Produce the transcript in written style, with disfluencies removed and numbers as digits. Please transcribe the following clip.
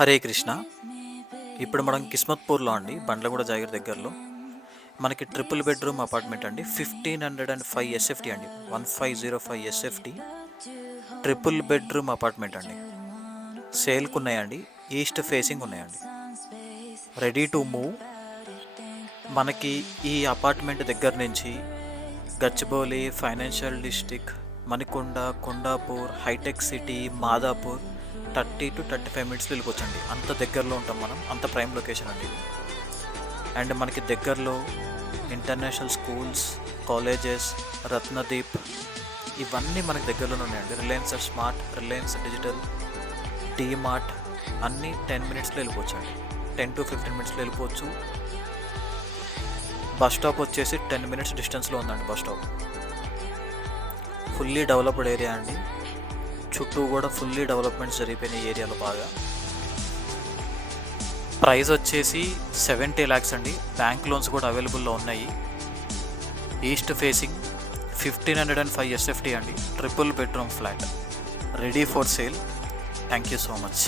హరే కృష్ణ. ఇప్పుడు మనం కిస్మత్పూర్లో అండి, బండ్లగూడ జాగీర్ దగ్గరలో మనకి ట్రిపుల్ బెడ్రూమ్ అపార్ట్మెంట్ అండి. 1505 ఎస్ఎఫ్టీ అండి, 1505 ఎస్ఎఫ్టీ ట్రిపుల్ బెడ్రూమ్ అపార్ట్మెంట్ అండి. సేల్కు ఉన్నాయండి, ఈస్ట్ ఫేసింగ్ ఉన్నాయండి, రెడీ టు మూవ్. మనకి ఈ అపార్ట్మెంట్ దగ్గర నుంచి Gachibowli, financial district, Manikonda, Kondapur, Hitech City, Madhapur 30 to 35 మినిట్స్లో వెళ్ళిపోవచ్చండి. అంత దగ్గరలో ఉంటాం మనం, అంత ప్రైమ్ లొకేషన్ అండి ఇది. అండ్ మనకి దగ్గరలో ఇంటర్నేషనల్ స్కూల్స్, కాలేజెస్, రత్నదీప్ ఇవన్నీ మనకి దగ్గరలోనే ఉన్నాయండి. Reliance smart, Reliance digital, DMart అన్నీ 10 మినిట్స్లో వెళ్ళిపోవచ్చు అండి. 10 to 15 మినిట్స్లో వెళ్ళిపోవచ్చు. బస్ స్టాప్ వచ్చేసి 10 మినిట్స్ డిస్టెన్స్లో ఉందండి. Bus stop fully developed area అండి. చుట్టూ కూడా ఫుల్లీ డెవలప్మెంట్స్ జరిగిపోయిన ఏరియాలో బాగా. ప్రైస్ వచ్చేసి 70 lakhs అండి. బ్యాంక్ లోన్స్ కూడా అవైలబుల్లో ఉన్నాయి. ఈస్ట్ ఫేసింగ్ 1505 ఎస్ఎఫ్టీ అండి, triple bedroom flat, ready for sale. Thank you so much.